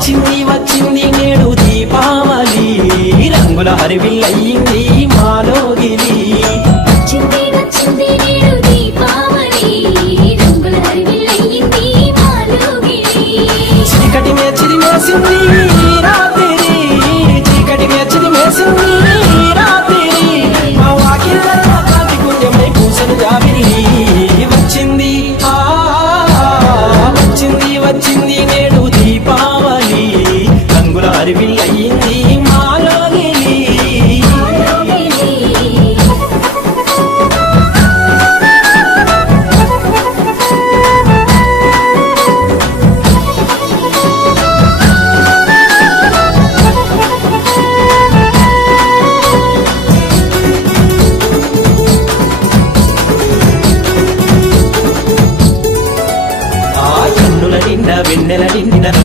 వచ్చింది వచ్చింది నేడు దీపావళి రంగుల హరివిల్లయింది మాలోగిలి వచ్చింది వచ్చింది నేడు దీపావళి రంగుల హరివిల్లయింది మాలోగిలి చీకటి మేచిది మేసింది రాత్రి చీకటి మేచిది మేసింది